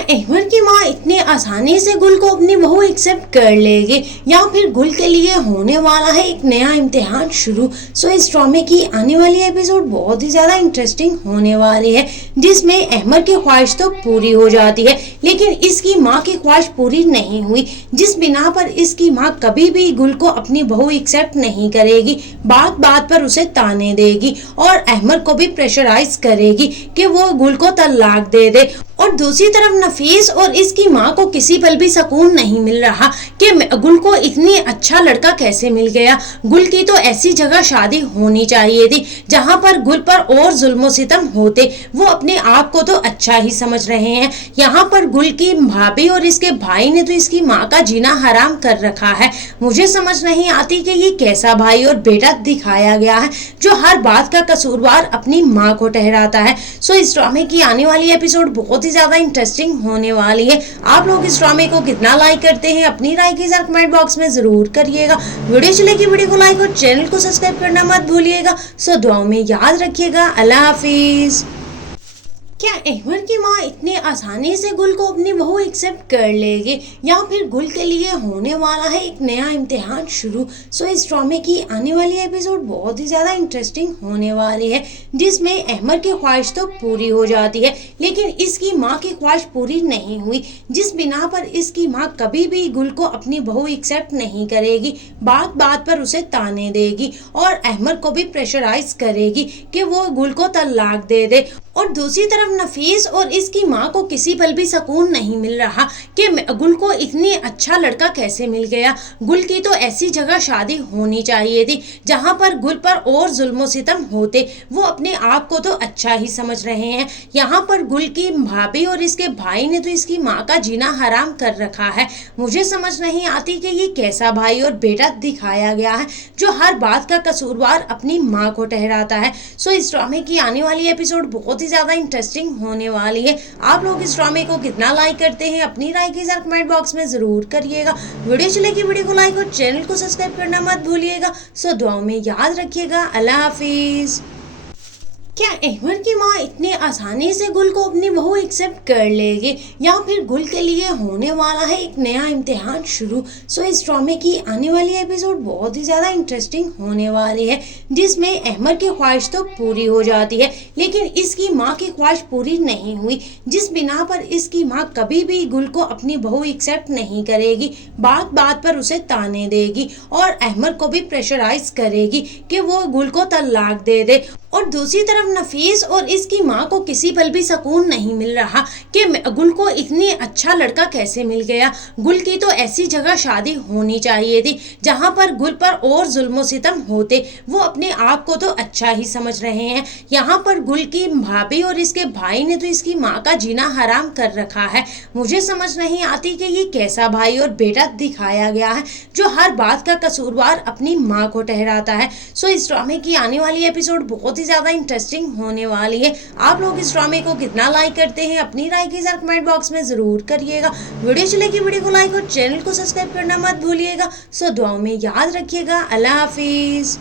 क्या अहमद की माँ इतनी आसानी से गुल को अपनी बहू एक्सेप्ट कर लेगी या फिर गुल के लिए होने वाला है एक नया इम्तिहान शुरू। इस ड्रामे की आने वाली एपिसोड बहुत ही ज्यादा इंटरेस्टिंग होने वाली है, जिसमें अहमद की ख्वाहिश तो पूरी हो जाती है लेकिन इसकी माँ की ख्वाहिश पूरी नहीं हुई, जिस बिना पर इसकी माँ कभी भी गुल को अपनी बहू एक्सेप्ट नहीं करेगी। बात बात पर उसे ताने देगी और अहमद को भी प्रेशराइज करेगी कि वो गुल को तलाक दे दे। और दूसरी तरफ नफीस और इसकी माँ को किसी पल भी सुकून नहीं मिल रहा कि गुल को इतनी अच्छा लड़का कैसे मिल गया। गुल की तो ऐसी जगह शादी होनी चाहिए थी जहाँ पर गुल पर और जुल्म सितम होते। वो अपने आप को तो अच्छा ही समझ रहे हैं, यहाँ पर गुल की भाभी और इसके भाई ने तो इसकी माँ का जीना हराम कर रखा है। मुझे समझ नहीं आती कि ये कैसा भाई और बेटा दिखाया गया है जो हर बात का कसूरवार अपनी माँ को ठहराता है। इस ड्रामे की आने वाली एपिसोड बहुत ज्यादा इंटरेस्टिंग होने वाली है। आप लोग इस ड्रामे को कितना लाइक करते हैं अपनी राय के साथ कमेंट बॉक्स में जरूर करिएगा। वीडियो अच्छी लगी वीडियो को लाइक और चैनल को सब्सक्राइब करना मत भूलिएगा। दुआओं में याद रखिएगा। अल्लाह हाफिज। क्या अहमद की माँ इतनी आसानी से गुल को अपनी बहू एक्सेप्ट कर लेगी या फिर गुल के लिए होने वाला है एक नया इम्तिहान शुरू। इस ड्रामे की आने वाली एपिसोड बहुत ही ज़्यादा इंटरेस्टिंग होने वाली है, जिसमें अहमद की ख्वाहिश तो पूरी हो जाती है लेकिन इसकी माँ की ख्वाहिश पूरी नहीं हुई, जिस बिना पर इसकी माँ कभी भी गुल को अपनी बहू एक्सेप्ट नहीं करेगी। बात बात पर उसे ताने देगी और अहमद को भी प्रेशराइज करेगी कि वो गुल को तलाक दे दे। और दूसरी तरफ नफीस और इसकी माँ को किसी पल भी सुकून नहीं मिल रहा कि गुल को इतनी अच्छा लड़का कैसे मिल गया। गुल की तो ऐसी जगह शादी होनी चाहिए थी जहाँ पर गुल पर और जुल्म सितम होते। वो अपने आप को तो अच्छा ही समझ रहे हैं, यहाँ पर गुल की भाभी और इसके भाई ने तो इसकी माँ का जीना हराम कर रखा है। मुझे समझ नहीं आती कि ये कैसा भाई और बेटा दिखाया गया है जो हर बात का कसूरवार अपनी माँ को ठहराता है। इस ड्रामे की आने वाली एपिसोड बहुत ही ज्यादा इंटरेस्टिंग होने वाली है। आप लोग इस ड्रामे को कितना लाइक करते हैं अपनी राय के साथ कमेंट बॉक्स में जरूर करिएगा। वीडियो अच्छी लगी वीडियो को लाइक और चैनल को सब्सक्राइब करना मत भूलिएगा। दुआओं में याद रखिएगा। अल्लाह हाफिज। क्या अहमद की माँ इतनी आसानी से गुल को अपनी बहू एक्सेप्ट कर लेगी या फिर गुल के लिए होने वाला है एक नया इम्तिहान शुरू। इस ड्रामे की आने वाली एपिसोड बहुत ही ज़्यादा इंटरेस्टिंग होने वाली है, जिसमें अहमद की ख्वाहिश तो पूरी हो जाती है लेकिन इसकी माँ की ख्वाहिश पूरी नहीं हुई, जिस बिना पर इसकी माँ कभी भी गुल को अपनी बहू एक्सेप्ट नहीं करेगी। बात बात पर उसे ताने देगी और अहमद को भी प्रेशराइज करेगी कि वो गुल को तलाक दे दे। और दूसरी तरफ नफीस और इसकी माँ को किसी पल भी सुकून नहीं मिल रहा कि गुल को इतनी अच्छा लड़का कैसे मिल गया। गुल की तो ऐसी जगह शादी होनी चाहिए थी जहाँ पर गुल पर और जुल्म सितम होते। वो अपने आप को तो अच्छा ही समझ रहे हैं, यहाँ पर गुल की भाभी और इसके भाई ने तो इसकी माँ का जीना हराम कर रखा है। मुझे समझ नहीं आती कि ये कैसा भाई और बेटा दिखाया गया है जो हर बात का कसूरवार अपनी माँ को ठहराता है। इस ड्रामे की आने वाली एपिसोड बहुत ज्यादा इंटरेस्टिंग होने वाली है। आप लोग इस ड्रामे को कितना लाइक करते हैं अपनी राय के साथ कमेंट बॉक्स में जरूर करिएगा। वीडियो अच्छी लगी वीडियो को लाइक और चैनल को सब्सक्राइब करना मत भूलिएगा। दुआओं में याद रखिएगा। अल्लाह हाफिज।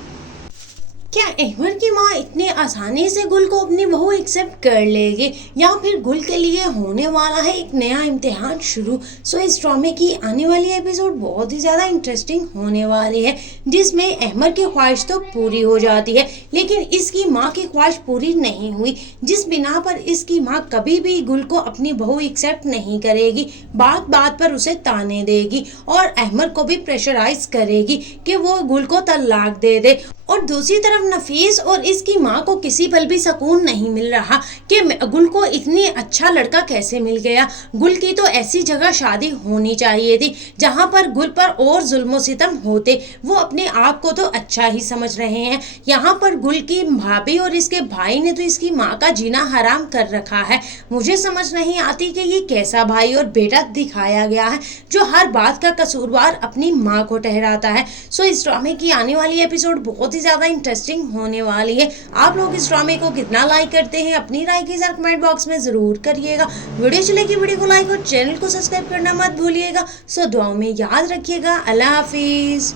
क्या अहमद की माँ इतनी आसानी से गुल को अपनी बहू एक्सेप्ट कर लेगी या फिर गुल के लिए होने वाला है एक नया इम्तिहान शुरू। इस ड्रामे की आने वाली एपिसोड बहुत ही ज़्यादा इंटरेस्टिंग होने वाली है, जिसमें अहमद की ख्वाहिश तो पूरी हो जाती है लेकिन इसकी माँ की ख्वाहिश पूरी नहीं हुई, जिस बिना पर इसकी माँ कभी भी गुल को अपनी बहू एक्सेप्ट नहीं करेगी। बात बात पर उसे ताने देगी और अहमद को भी प्रेशराइज करेगी कि वो गुल को तलाक दे दे। और दूसरी तरफ नफीस और इसकी माँ को किसी पल भी सुकून नहीं मिल रहा कि गुल को इतनी अच्छा लड़का कैसे मिल गया। गुल की तो ऐसी जगह शादी होनी चाहिए थी जहाँ पर गुल पर और जुल्म सितम होते। वो अपने आप को तो अच्छा ही समझ रहे हैं, यहाँ पर गुल की भाभी और इसके भाई ने तो इसकी माँ का जीना हराम कर रखा है। मुझे समझ नहीं आती कि ये कैसा भाई और बेटा दिखाया गया है जो हर बात का कसूरवार अपनी माँ को ठहराता है। इस ड्रामे की आने वाली एपिसोड बहुत ज्यादा इंटरेस्टिंग होने वाली है। आप लोग इस ड्रामे को कितना लाइक करते हैं अपनी राय के साथ कमेंट बॉक्स में जरूर करिएगा। वीडियो अच्छी लगी वीडियो को लाइक और चैनल को सब्सक्राइब करना मत भूलिएगा। दुआओं में याद रखिएगा। अल्लाह हाफिज।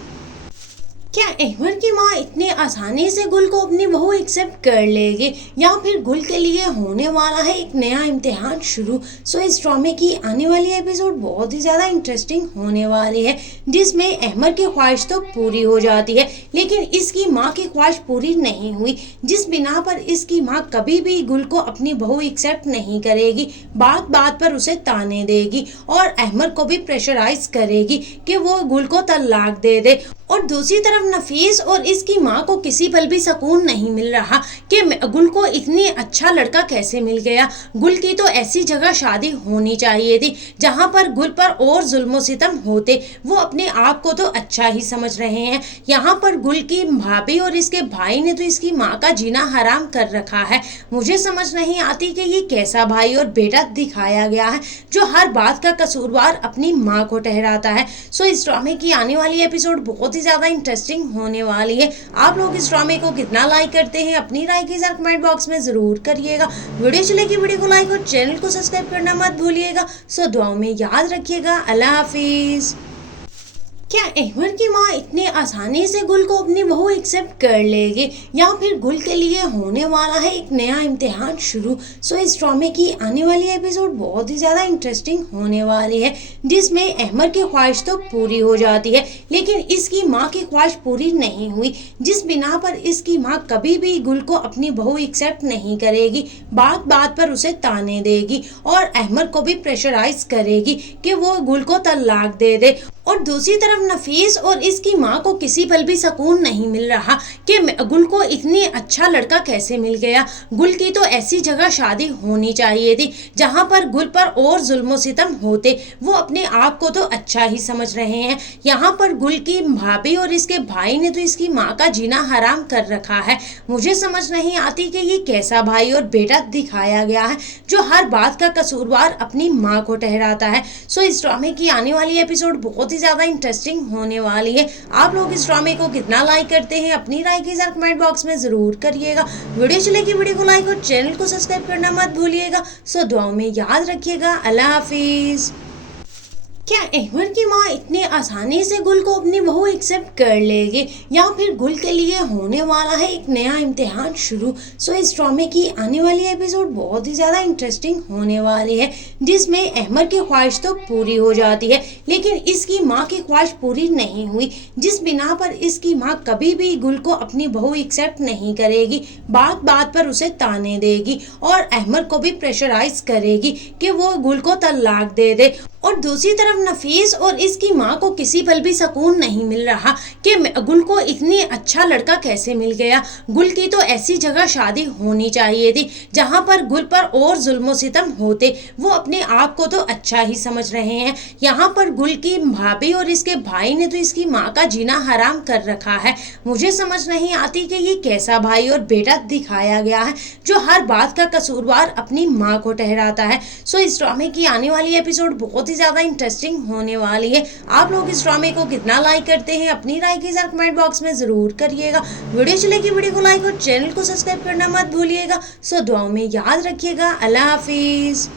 क्या अहमद की माँ इतनी आसानी से गुल को अपनी बहू एक्सेप्ट कर लेगी या फिर गुल के लिए होने वाला है एक नया इम्तिहान शुरू। सो इस ड्रामे की आने वाली एपिसोड बहुत ही ज़्यादा इंटरेस्टिंग होने वाली है, जिसमें अहमद की ख्वाहिश तो पूरी हो जाती है लेकिन इसकी माँ की ख्वाहिश पूरी नहीं हुई, जिस बिना पर इसकी माँ कभी भी गुल को अपनी बहू एक्सेप्ट नहीं करेगी, बात बात पर उसे ताने देगी और अहमद को भी प्रेशराइज करेगी कि वो गुल को तलाक दे दे। और दूसरी तरफ नफीस और इसकी माँ को किसी पल भी सुकून नहीं मिल रहा कि गुल को इतनी अच्छा लड़का कैसे मिल गया। गुल की तो ऐसी जगह शादी होनी चाहिए थी जहाँ पर गुल पर और जुल्म सितम होते, वो अपने आप को तो अच्छा ही समझ रहे हैं। यहाँ पर गुल की भाभी और इसके भाई ने तो इसकी माँ का जीना हराम कर रखा है। मुझे समझ नहीं आती कि ये कैसा भाई और बेटा दिखाया गया है जो हर बात का कसूरवार अपनी माँ को ठहराता है। सो इस ड्रामे की आने वाली एपिसोड बहुत ही ज्यादा इंटरेस्टिंग होने वाली है। आप लोग इस ड्रामे को कितना लाइक करते हैं अपनी राय के साथ कमेंट बॉक्स में जरूर करिएगा। वीडियो चले की वीडियो को लाइक और चैनल को सब्सक्राइब करना मत भूलिएगा। सो दुआओं में याद रखिएगा। अल्लाह हाफिज। क्या अहमद की माँ इतनी आसानी से गुल को अपनी बहू एक्सेप्ट कर लेगी या फिर गुल के लिए होने वाला है एक नया इम्तिहान शुरू। सो इस ड्रामे की आने वाली एपिसोड बहुत ही ज़्यादा इंटरेस्टिंग होने वाली है, जिसमें अहमद की ख्वाहिश तो पूरी हो जाती है लेकिन इसकी माँ की ख्वाहिश पूरी नहीं हुई, जिस बिना पर इसकी माँ कभी भी गुल को अपनी बहू एक्सेप्ट नहीं करेगी, बात बात पर उसे ताने देगी और अहमद को भी प्रेशराइज करेगी कि वो गुल को तलाक दे दे। और दूसरी तरफ नफीस और इसकी माँ को किसी पल भी सुकून नहीं मिल रहा कि गुल को इतनी अच्छा लड़का कैसे मिल गया। गुल की तो ऐसी जगह शादी होनी चाहिए थी जहाँ पर गुल पर और जुल्म सितम होते, वो अपने आप को तो अच्छा ही समझ रहे हैं। यहाँ पर गुल की भाभी और इसके भाई ने तो इसकी माँ का जीना हराम कर रखा है। मुझे समझ नहीं आती कि ये कैसा भाई और बेटा दिखाया गया है जो हर बात का कसूरवार अपनी माँ को ठहराता है। सो इस ड्रामे की आने वाली एपिसोड बहुत ही ज्यादा इंटरेस्टिंग होने वाली है। आप लोग इस ड्रामे को कितना लाइक करते हैं अपनी राय के साथ कमेंट बॉक्स में जरूर करिएगा। वीडियो चले की वीडियो को लाइक और चैनल को सब्सक्राइब करना मत भूलिएगा। सो दुआओं में याद रखिएगा। अल्लाह हाफिज। क्या अहमद की माँ इतनी आसानी से गुल को अपनी बहू एक्सेप्ट कर लेगी या फिर गुल के लिए होने वाला है एक नया इम्तिहान शुरू। सो इस ड्रामे की आने वाली एपिसोड बहुत ही ज़्यादा इंटरेस्टिंग होने वाली है, जिसमें अहमद की ख्वाहिश तो पूरी हो जाती है लेकिन इसकी माँ की ख्वाहिश पूरी नहीं हुई, जिस बिना पर इसकी माँ कभी भी गुल को अपनी बहू एक्सेप्ट नहीं करेगी, बात बात पर उसे ताने देगी और अहमद को भी प्रेशराइज करेगी कि वो गुल को तलाक दे दे। और दूसरी तरफ नफीस और इसकी माँ को किसी पल भी सुकून नहीं मिल रहा कि गुल को इतनी अच्छा लड़का कैसे मिल गया। गुल की तो ऐसी जगह शादी होनी चाहिए थी जहाँ पर गुल पर और जुल्म सितम होते, वो अपने आप को तो अच्छा ही समझ रहे हैं। यहाँ पर गुल की भाभी और इसके भाई ने तो इसकी माँ का जीना हराम कर रखा है। मुझे समझ नहीं आती कि ये कैसा भाई और बेटा दिखाया गया है जो हर बात का कसूरवार अपनी माँ को ठहराता है। सो इस ड्रामे की आने वाली एपिसोड बहुत ज्यादा इंटरेस्टिंग होने वाली है। आप लोग इस ड्रामे को कितना लाइक करते हैं अपनी राय के साथ कमेंट बॉक्स में जरूर करिएगा। वीडियो चले की वीडियो को लाइक और चैनल को सब्सक्राइब करना मत भूलिएगा। सो दुआओं में याद रखिएगा। अल्लाह हाफिज।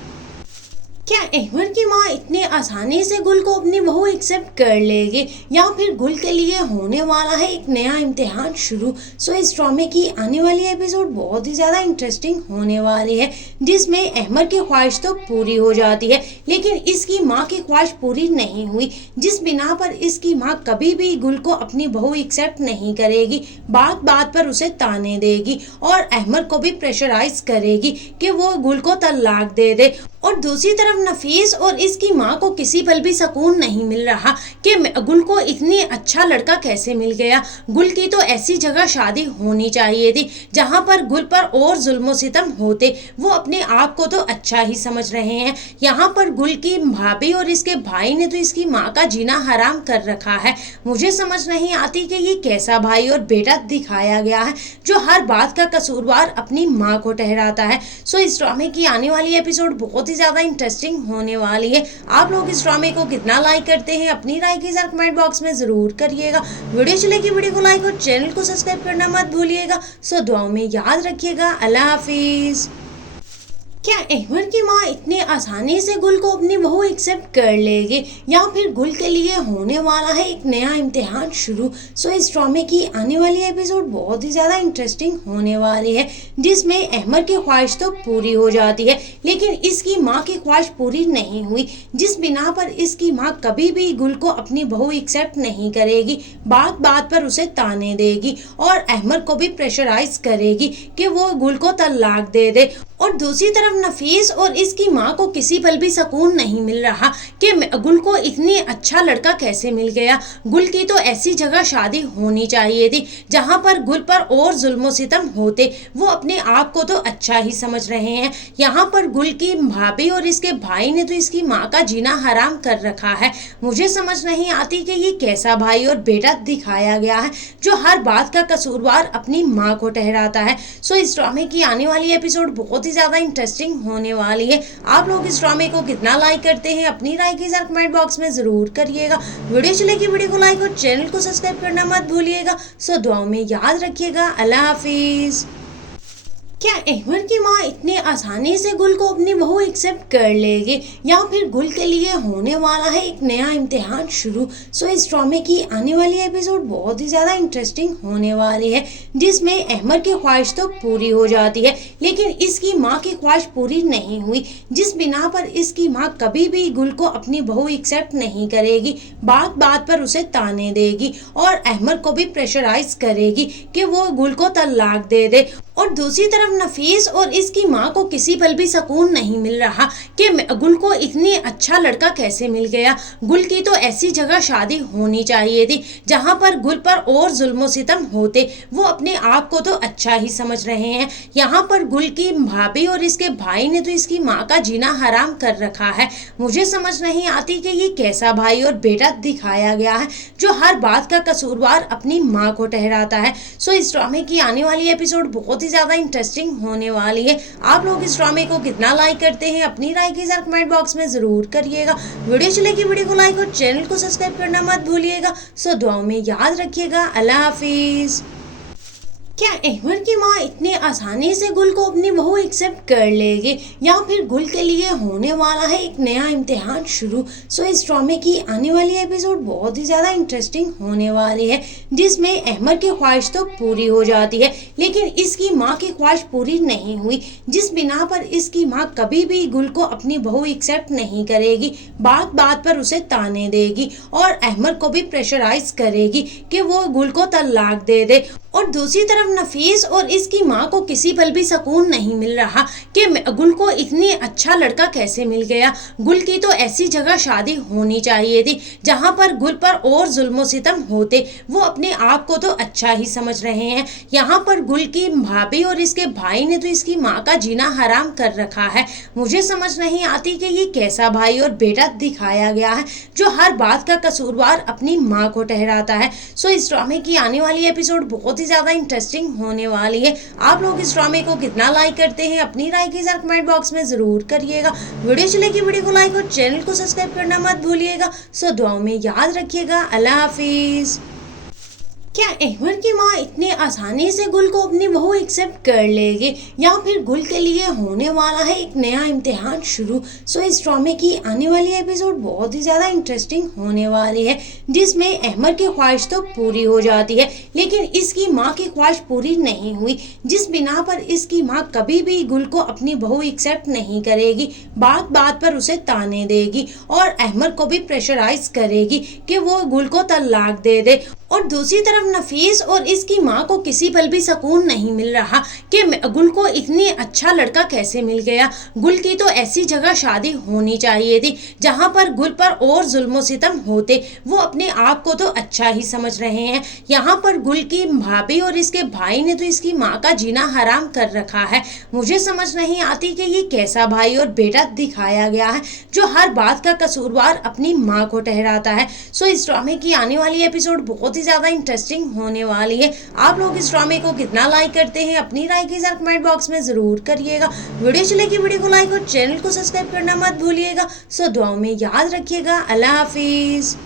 क्या अहमद की माँ इतनी आसानी से गुल को अपनी बहू एक्सेप्ट कर लेगी या फिर गुल के लिए होने वाला है एक नया इम्तिहान शुरू। सो इस ड्रामे की आने वाली एपिसोड बहुत ही ज़्यादा इंटरेस्टिंग होने वाली है, जिसमें अहमद की ख्वाहिश तो पूरी हो जाती है लेकिन इसकी माँ की ख्वाहिश पूरी नहीं हुई, जिस बिना पर इसकी माँ कभी भी गुल को अपनी बहू एक्सेप्ट नहीं करेगी, बात बात पर उसे ताने देगी और अहमद को भी प्रेशराइज करेगी कि वो गुल को तलाक दे दे। और दूसरी तरफ नफीस और इसकी माँ को किसी पल भी सुकून नहीं मिल रहा कि गुल को इतनी अच्छा लड़का कैसे मिल गया। गुल की तो ऐसी जगह शादी होनी चाहिए थी जहाँ पर गुल पर और जुल्म सितम होते, वो अपने आप को तो अच्छा ही समझ रहे हैं। यहाँ पर गुल की भाभी और इसके भाई ने तो इसकी माँ का जीना हराम कर रखा है। मुझे समझ नहीं आती कि ये कैसा भाई और बेटा दिखाया गया है जो हर बात का कसूरवार अपनी माँ को ठहराता है। सो इस ड्रामे की आने वाली एपिसोड बहुत ही ज़्यादा इंटरेस्टिंग होने वाली है। आप लोग इस ड्रामे को कितना लाइक करते हैं अपनी राय के साथ कमेंट बॉक्स में जरूर करिएगा। वीडियो चले की वीडियो को लाइक और चैनल को सब्सक्राइब करना मत भूलिएगा। सो दुआओं में याद रखिएगा। अल्लाह हाफिज। क्या अहमर की माँ इतनी आसानी से गुल को अपनी बहू एक्सेप्ट कर लेगी या फिर गुल के लिए होने वाला है एक नया इम्तिहान शुरू। सो इस ड्रामे की आने वाली एपिसोड बहुत ही ज़्यादा इंटरेस्टिंग होने वाली है, जिसमें अहमर की ख्वाहिश तो पूरी हो जाती है लेकिन इसकी माँ की ख्वाहिश पूरी नहीं हुई, जिस बिना पर इसकी माँ कभी भी गुल को अपनी बहू एक्सेप्ट नहीं करेगी, बात बात पर उसे ताने देगी और अहमर को भी प्रेशराइज करेगी कि वो गुल को तलाक दे दे। और दूसरी तरफ नफीस और इसकी माँ को किसी पल भी सुकून नहीं मिल रहा कि गुल को इतनी अच्छा लड़का कैसे मिल गया। गुल की तो ऐसी जगह शादी होनी चाहिए थी जहाँ पर गुल पर और जुल्म सितम होते, वो अपने आप को तो अच्छा ही समझ रहे हैं। यहाँ पर गुल की भाभी और इसके भाई ने तो इसकी माँ का जीना हराम कर रखा है। मुझे समझ नहीं आती कि ये कैसा भाई और बेटा दिखाया गया है जो हर बात का कसूरवार अपनी माँ को ठहराता है। सो इस ड्रामे की आने वाली एपिसोड बहुत ही ज्यादा इंटरेस्टिंग होने वाली है। आप लोग इस ड्रामे को कितना लाइक करते हैं अपनी राय के साथ कमेंट बॉक्स में जरूर करिएगा। वीडियो चलेगी वीडियो को लाइक और चैनल को सब्सक्राइब करना मत भूलिएगा। सो दुआओं में याद रखिएगा। अल्लाह हाफिज। क्या अहमर की माँ इतनी आसानी से गुल को अपनी बहू एक्सेप्ट कर लेगी या फिर गुल के लिए होने वाला है एक नया इम्तिहान शुरू। सो इस ड्रामे की आने वाली एपिसोड बहुत ही ज़्यादा इंटरेस्टिंग होने वाली है, जिसमें अहमर की ख्वाहिश तो पूरी हो जाती है लेकिन इसकी माँ की ख्वाहिश पूरी नहीं हुई, जिस बिना पर इसकी माँ कभी भी गुल को अपनी बहू एक्सेप्ट नहीं करेगी, बात बात पर उसे ताने देगी और अहमर को भी प्रेशराइज करेगी कि वो गुल को तलाक दे दे। और दूसरी तरफ नफीस और इसकी माँ को किसी पल भी सुकून नहीं मिल रहा कि गुल को इतनी अच्छा लड़का कैसे मिल गया। गुल की तो ऐसी जगह शादी होनी चाहिए थी जहाँ पर गुल पर और जुल्म सितम होते, वो अपने आप को तो अच्छा ही समझ रहे हैं। यहाँ पर गुल की भाभी और इसके भाई ने तो इसकी माँ का जीना हराम कर रखा है। मुझे समझ नहीं आती कि ये कैसा भाई और बेटा दिखाया गया है जो हर बात का कसूरवार अपनी माँ को ठहराता है। सो इस ड्रामे की आने वाली एपिसोड बहुत ज्यादा इंटरेस्टिंग होने वाली है। आप लोग इस ड्रामे को कितना लाइक करते हैं अपनी राय के साथ कमेंट बॉक्स में जरूर करिएगा। वीडियो चलेगी वीडियो को लाइक और चैनल को सब्सक्राइब करना मत भूलिएगा। सो दुआओं में याद रखिएगा। अल्लाह हाफिज। क्या अहमर की माँ इतनी आसानी से गुल को अपनी बहू एक्सेप्ट कर लेगी या फिर गुल के लिए होने वाला है एक नया इम्तिहान शुरू। सो इस ड्रामे की आने वाली एपिसोड बहुत ही ज़्यादा इंटरेस्टिंग होने वाली है, जिसमें अहमर की ख्वाहिश तो पूरी हो जाती है लेकिन इसकी माँ की ख्वाहिश पूरी नहीं हुई, जिस बिना पर इसकी माँ कभी भी गुल को अपनी बहू एक्सेप्ट नहीं करेगी, बात बात पर उसे ताने देगी और अहमर को भी प्रेशराइज करेगी कि वो गुल को तलाक दे दे। और दूसरी तरफ नफीस और इसकी माँ को किसी पल भी सुकून नहीं मिल रहा कि गुल को इतनी अच्छा लड़का कैसे मिल गया। गुल की तो ऐसी जगह शादी होनी चाहिए थी जहाँ पर गुल पर और जुल्म सितम होते, वो अपने आप को तो अच्छा ही समझ रहे हैं। यहाँ पर गुल की भाभी और इसके भाई ने तो इसकी माँ का जीना हराम कर रखा है। मुझे समझ नहीं आती कि ये कैसा भाई और बेटा दिखाया गया है जो हर बात का कसूरवार अपनी माँ को ठहराता है। सो इस ड्रामे की आने वाली एपिसोड बहुत ज्यादा इंटरेस्टिंग होने वाली है। आप लोग इस ड्रामे को कितना लाइक करते हैं अपनी राय के साथ कमेंट बॉक्स में जरूर करिएगा। वीडियो चलेगी वीडियो को लाइक और चैनल को सब्सक्राइब करना मत भूलिएगा। सो दुआओं में याद रखिएगा। अल्लाह हाफिज। क्या अहमर की माँ इतनी आसानी से गुल को अपनी बहू एक्सेप्ट कर लेगी या फिर गुल के लिए होने वाला है एक नया इम्तिहान शुरू। सो इस ड्रामे की आने वाली एपिसोड बहुत ही ज़्यादा इंटरेस्टिंग होने वाली है, जिसमें अहमर की ख्वाहिश तो पूरी हो जाती है लेकिन इसकी माँ की ख्वाहिश पूरी नहीं हुई, जिस बिना पर इसकी माँ कभी भी गुल को अपनी बहू एक्सेप्ट नहीं करेगी, बात बात पर उसे ताने देगी और अहमर को भी प्रेशराइज करेगी कि वो गुल को तलाक दे दे। और दूसरी तरफ नफीस और इसकी माँ को किसी पल भी सुकून नहीं मिल रहा कि गुल को इतनी अच्छा लड़का कैसे मिल गया। गुल की तो ऐसी जगह शादी होनी चाहिए थी जहाँ पर गुल पर और जुल्म सितम होते, वो अपने आप को तो अच्छा ही समझ रहे हैं। यहाँ पर गुल की भाभी और इसके भाई ने तो इसकी माँ का जीना हराम कर रखा है। मुझे समझ नहीं आती कि ये कैसा भाई और बेटा दिखाया गया है जो हर बात का कसूरवार अपनी माँ को ठहराता है। सो इस ड्रामे की आने वाली एपिसोड बहुत ही ज्यादा इंटरेस्टिंग होने वाली है। आप लोग इस ड्रामे को कितना लाइक करते हैं अपनी राय के साथ कमेंट बॉक्स में जरूर करिएगा। वीडियो चलेगी वीडियो को लाइक और चैनल को सब्सक्राइब करना मत भूलिएगा। सो दुआओं में याद रखिएगा। अल्लाह हाफिज।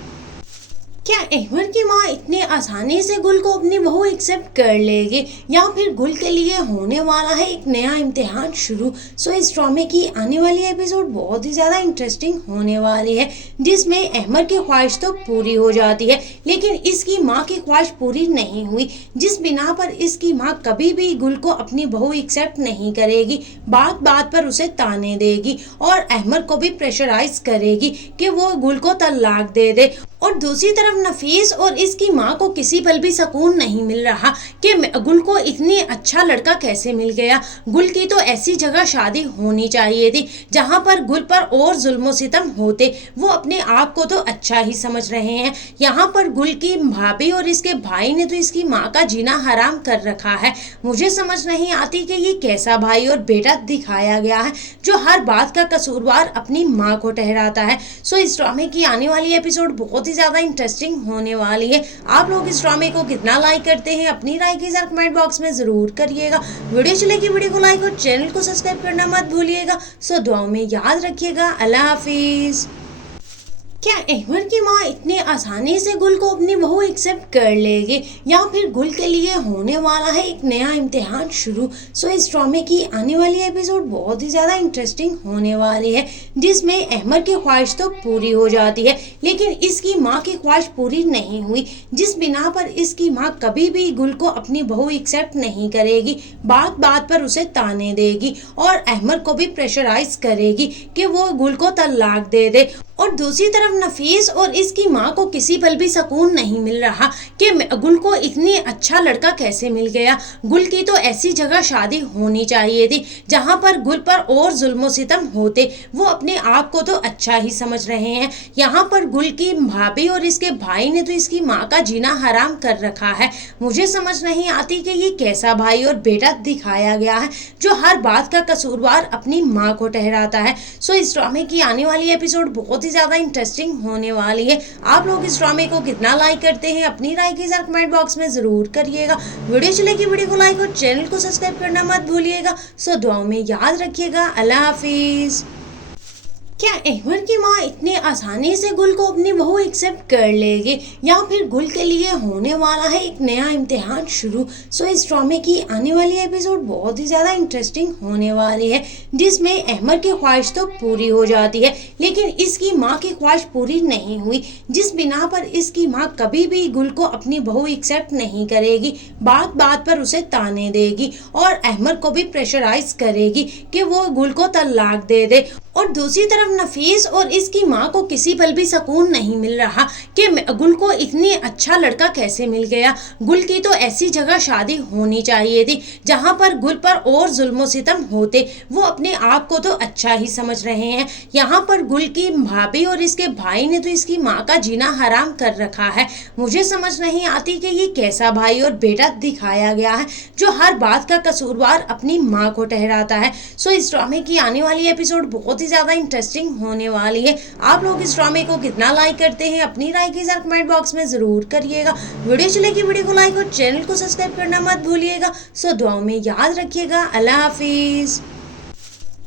क्या अहमर की माँ इतने आसानी से गुल को अपनी बहू एक्सेप्ट कर लेगी या फिर गुल के लिए होने वाला है एक नया इम्तिहान शुरू। सो इस ड्रामे की आने वाली एपिसोड बहुत ही ज़्यादा इंटरेस्टिंग होने वाली है, जिसमें अहमर की ख्वाहिश तो पूरी हो जाती है लेकिन इसकी माँ की ख्वाहिश पूरी नहीं हुई, जिस बिना पर इसकी माँ कभी भी गुल को अपनी बहू एक्सेप्ट नहीं करेगी, बात बात पर उसे ताने देगी और अहमर को भी प्रेशराइज करेगी कि वो गुल को तलाक दे दे। और दूसरी तरफ नफीस और इसकी माँ को किसी पल भी सुकून नहीं मिल रहा कि गुल को इतनी अच्छा लड़का कैसे मिल गया। गुल की तो ऐसी जगह शादी होनी चाहिए थी जहाँ पर गुल पर और जुल्म सितम होते, वो अपने आप को तो अच्छा ही समझ रहे हैं। यहाँ पर गुल की भाभी और इसके भाई ने तो इसकी माँ का जीना हराम कर रखा है। मुझे समझ नहीं आती कि ये कैसा भाई और बेटा दिखाया गया है जो हर बात का कसूरवार अपनी माँ को ठहराता है। सो इस ड्रामे की आने वाली एपिसोड बहुत ही ज्यादा इंटरेस्टिंग होने वाली है। आप लोग इस ड्रामे को कितना लाइक करते हैं अपनी राय के साथ कमेंट बॉक्स में जरूर करिएगा। वीडियो चलेगी वीडियो को लाइक और चैनल को सब्सक्राइब करना मत भूलिएगा। सो दुआओं में याद रखिएगा। अल्लाह हाफिज। क्या अहमर की माँ इतनी आसानी से गुल को अपनी बहू एक्सेप्ट कर लेगी या फिर गुल के लिए होने वाला है एक नया इम्तिहान शुरू। सो इस ड्रामे की आने वाली एपिसोड बहुत ही ज़्यादा इंटरेस्टिंग होने वाली है, जिसमें अहमर की ख्वाहिश तो पूरी हो जाती है लेकिन इसकी माँ की ख्वाहिश पूरी नहीं हुई, जिस बिना पर इसकी माँ कभी भी गुल को अपनी बहू एक्सेप्ट नहीं करेगी, बात बात पर उसे ताने देगी और अहमर को भी प्रेशराइज करेगी कि वो गुल को तलाक दे दे। और दूसरी तरफ नफीस और इसकी माँ को किसी पल भी सुकून नहीं मिल रहा कि गुल को इतनी अच्छा लड़का कैसे मिल गया। गुल की तो ऐसी जगह शादी होनी चाहिए थी जहाँ पर गुल पर और जुल्म सितम होते, वो अपने आप को तो अच्छा ही समझ रहे हैं। यहाँ पर गुल की भाभी और इसके भाई ने तो इसकी माँ का जीना हराम कर रखा है। मुझे समझ नहीं आती कि ये कैसा भाई और बेटा दिखाया गया है जो हर बात का कसूरवार अपनी माँ को ठहराता है। सो इस ड्रामे की आने वाली एपिसोड बहुत ज्यादा इंटरेस्टिंग होने वाली है। आप लोग इस ड्रामे को कितना लाइक करते हैं अपनी राय के साथ कमेंट बॉक्स में जरूर करिएगा। वीडियो चलेगी वीडियो को लाइक और चैनल को सब्सक्राइब करना मत भूलिएगा। सो दुआओं में याद रखिएगा। अल्लाह हाफिज। क्या अहमर की माँ इतनी आसानी से गुल को अपनी बहू एक्सेप्ट कर लेगी या फिर गुल के लिए होने वाला है एक नया इम्तिहान शुरू। सो इस ड्रामे की आने वाली एपिसोड बहुत ही ज़्यादा इंटरेस्टिंग होने वाली है, जिसमें अहमर की ख्वाहिश तो पूरी हो जाती है लेकिन इसकी माँ की ख्वाहिश पूरी नहीं हुई, जिस बिना पर इसकी माँ कभी भी गुल को अपनी बहू एक्सेप्ट नहीं करेगी, बात बात पर उसे ताने देगी और अहमर को भी प्रेशराइज करेगी कि वो गुल को तलाक दे दे। और दूसरी तरफ नफीस और इसकी माँ को किसी पल भी सुकून नहीं मिल रहा कि गुल को इतनी अच्छा लड़का कैसे मिल गया। गुल की तो ऐसी जगह शादी होनी चाहिए थी जहाँ पर गुल पर और जुल्म सितम होते, वो अपने आप को तो अच्छा ही समझ रहे हैं। यहाँ पर गुल की भाभी और इसके भाई ने तो इसकी माँ का जीना हराम कर रखा है। मुझे समझ नहीं आती कि ये कैसा भाई और बेटा दिखाया गया है जो हर बात का कसूरवार अपनी माँ को ठहराता है। सो इस ड्रामे की आने वाली एपिसोड बहुत ही ज्यादा इंटरेस्टिंग होने वाली है। आप लोग इस ड्रामे को कितना लाइक करते हैं अपनी राय के साथ कमेंट बॉक्स में जरूर करिएगा। वीडियो चलेगी वीडियो को लाइक और चैनल को सब्सक्राइब करना मत भूलिएगा। सो दुआओं में याद रखिएगा। अल्लाह हाफिज।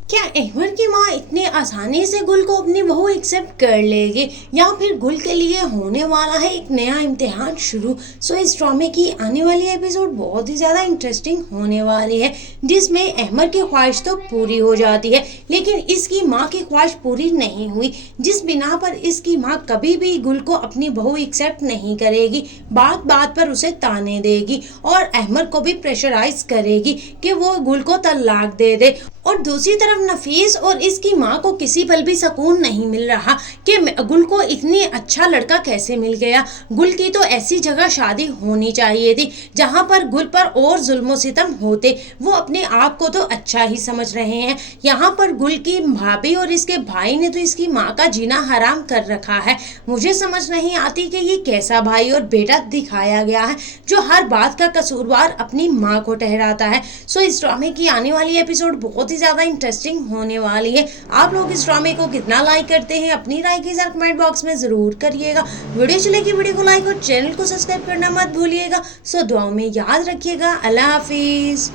क्या अहमर की माँ इतनी आसानी से गुल को अपनी बहू एक्सेप्ट कर लेगी या फिर गुल के लिए होने वाला है एक नया इम्तिहान शुरू। सो इस ड्रामे की आने वाली एपिसोड बहुत ही ज़्यादा इंटरेस्टिंग होने वाली है, जिसमें अहमर की ख्वाहिश तो पूरी हो जाती है लेकिन इसकी माँ की ख्वाहिश पूरी नहीं हुई, जिस बिना पर इसकी माँ कभी भी गुल को अपनी बहू एक्सेप्ट नहीं करेगी, बात बात पर उसे ताने देगी और अहमर को भी प्रेशराइज करेगी कि वो गुल को तलाक दे दे। और दूसरी तरफ नफीस और इसकी माँ को किसी पल भी सुकून नहीं मिल रहा कि गुल को इतनी अच्छा लड़का कैसे मिल गया। गुल की तो ऐसी जगह शादी होनी चाहिए थी जहाँ पर गुल पर और जुल्म सितम होते, वो अपने आप को तो अच्छा ही समझ रहे हैं। यहाँ पर गुल की भाभी और इसके भाई ने तो इसकी माँ का जीना हराम कर रखा है। मुझे समझ नहीं आती कि ये कैसा भाई और बेटा दिखाया गया है जो हर बात का कसूरवार अपनी माँ को ठहराता है। सो इस ड्रामे की आने वाली एपिसोड बहुत ही ज्यादा इंटरेस्टिंग होने वाली है। आप लोग इस ड्रामे को कितना लाइक करते हैं अपनी राय के साथ कमेंट बॉक्स में जरूर करिएगा। वीडियो चलेगी वीडियो को लाइक और चैनल को सब्सक्राइब करना मत भूलिएगा। सो दुआओं में याद रखिएगा। अल्लाह हाफिज।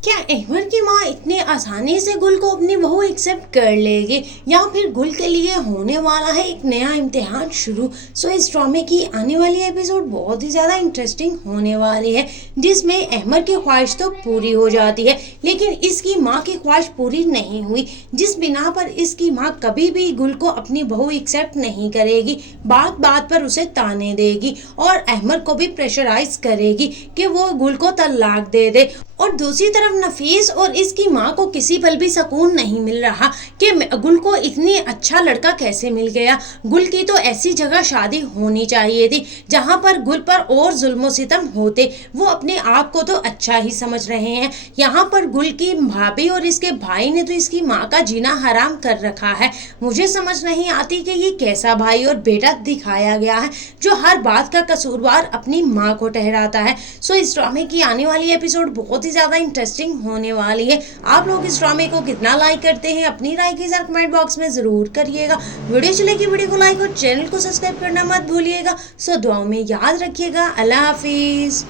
क्या अहमर की माँ इतनी आसानी से गुल को अपनी बहू एक्सेप्ट कर लेगी या फिर गुल के लिए होने वाला है एक नया इम्तिहान शुरू। इस ड्रामे की आने वाली एपिसोड बहुत ही ज़्यादा इंटरेस्टिंग होने वाली है, जिसमें अहमर की ख्वाहिश तो पूरी हो जाती है लेकिन इसकी माँ की ख्वाहिश पूरी नहीं हुई, जिस बिना पर इसकी माँ कभी भी गुल को अपनी बहू एक्सेप्ट नहीं करेगी। बात बात पर उसे ताने देगी और अहमर को भी प्रेशराइज करेगी कि वो गुल को तलाक दे दे। और दूसरी तरफ नफीस और इसकी माँ को किसी पल भी सुकून नहीं मिल रहा कि गुल को इतनी अच्छा लड़का कैसे मिल गया। गुल की तो ऐसी जगह शादी होनी चाहिए थी जहाँ पर गुल पर और जुल्म सितम होते। वो अपने आप को तो अच्छा ही समझ रहे हैं, यहाँ पर गुल की भाभी और इसके भाई ने तो इसकी माँ का जीना हराम कर रखा है। मुझे समझ नहीं आती कि ये कैसा भाई और बेटा दिखाया गया है जो हर बात का कसूरवार अपनी माँ को ठहराता है। इस ड्रामे की आने वाली एपिसोड बहुत ज्यादा इंटरेस्टिंग होने वाली है। आप लोग इस ड्रामे को कितना लाइक करते हैं अपनी राय के साथ कमेंट बॉक्स में जरूर करिएगा। वीडियो अच्छी लगी वीडियो को लाइक और चैनल को सब्सक्राइब करना मत भूलिएगा। दुआओं में याद रखिएगा। अल्लाह हाफिज।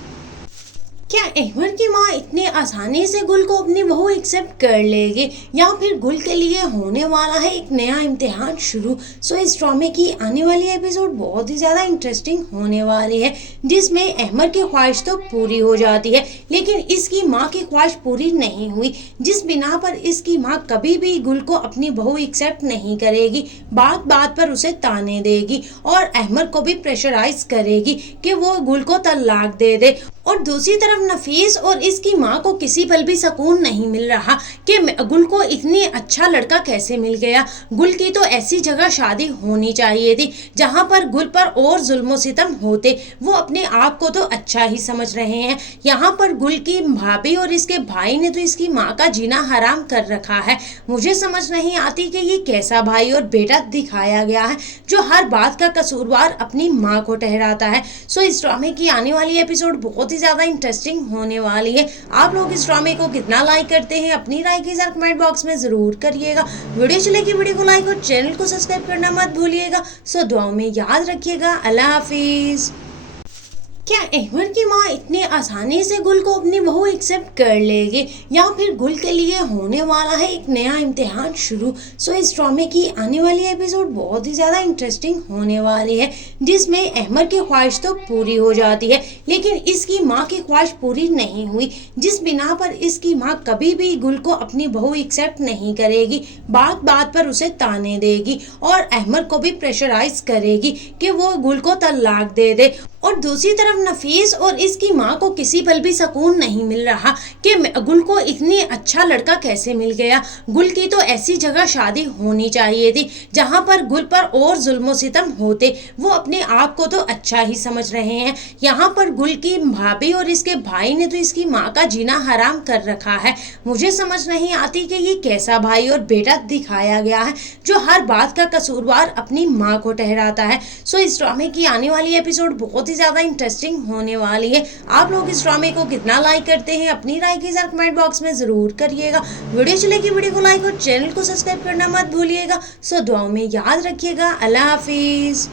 क्या अहमर की माँ इतनी आसानी से गुल को अपनी बहू एक्सेप्ट कर लेगी या फिर गुल के लिए होने वाला है एक नया इम्तिहान शुरू। इस ड्रामे की आने वाली एपिसोड बहुत ही ज़्यादा इंटरेस्टिंग होने वाली है, जिसमें अहमर की ख्वाहिश तो पूरी हो जाती है लेकिन इसकी माँ की ख्वाहिश पूरी नहीं हुई, जिस बिना पर इसकी माँ कभी भी गुल को अपनी बहू एक्सेप्ट नहीं करेगी। बात बात पर उसे ताने देगी और अहमर को भी प्रेशराइज करेगी कि वो गुल को तलाक दे दे। और दूसरी तरफ नफीस और इसकी माँ को किसी पल भी सुकून नहीं मिल रहा कि गुल को इतनी अच्छा लड़का कैसे मिल गया। गुल की तो ऐसी जगह शादी होनी चाहिए थी जहाँ पर गुल पर और जुल्म सितम होते। वो अपने आप को तो अच्छा ही समझ रहे हैं, यहाँ पर गुल की भाभी और इसके भाई ने तो इसकी माँ का जीना हराम कर रखा है। मुझे समझ नहीं आती कि ये कैसा भाई और बेटा दिखाया गया है जो हर बात का कसूरवार अपनी माँ को ठहराता है। इस ड्रामे की आने वाली एपिसोड बहुत ही ज्यादा इंटरेस्टिंग होने वाली है। आप लोग इस ड्रामे को कितना लाइक करते हैं अपनी राय के साथ कमेंट बॉक्स में जरूर करिएगा। वीडियो अच्छी लगी वीडियो को लाइक और चैनल को सब्सक्राइब करना मत भूलिएगा। दुआओं में याद रखिएगा। अल्लाह हाफिज। क्या अहमर की माँ इतनी आसानी से गुल को अपनी बहू एक्सेप्ट कर लेगी या फिर गुल के लिए होने वाला है एक नया इम्तिहान शुरू। इस ड्रामे की आने वाली एपिसोड बहुत ही ज़्यादा इंटरेस्टिंग होने वाली है, जिसमें अहमर की ख्वाहिश तो पूरी हो जाती है लेकिन इसकी माँ की ख्वाहिश पूरी नहीं हुई, जिस बिना पर इसकी माँ कभी भी गुल को अपनी बहू एक्सेप्ट नहीं करेगी। बात बात पर उसे ताने देगी और अहमर को भी प्रेशराइज करेगी कि वो गुल को तलाक दे दे। और दूसरी तरफ नफीस और इसकी माँ को किसी पल भी सुकून नहीं मिल रहा कि गुल को इतनी अच्छा लड़का कैसे मिल गया। गुल की तो ऐसी जगह शादी होनी चाहिए थी जहाँ पर गुल पर और जुल्म सितम होते। वो अपने आप को तो अच्छा ही समझ रहे हैं, यहाँ पर गुल की भाभी और इसके भाई ने तो इसकी माँ का जीना हराम कर रखा है। मुझे समझ नहीं आती कि ये कैसा भाई और बेटा दिखाया गया है जो हर बात का कसूरवार अपनी माँ को ठहराता है। इस ड्रामे की आने वाली एपिसोड बहुत ज्यादा इंटरेस्टिंग होने वाली है। आप लोग इस ड्रामे को कितना लाइक करते हैं अपनी राय के साथ कमेंट बॉक्स में जरूर करिएगा। वीडियो अच्छी लगी वीडियो को लाइक और चैनल को सब्सक्राइब करना मत भूलिएगा। दुआओं में याद रखिएगा। अल्लाह हाफिज।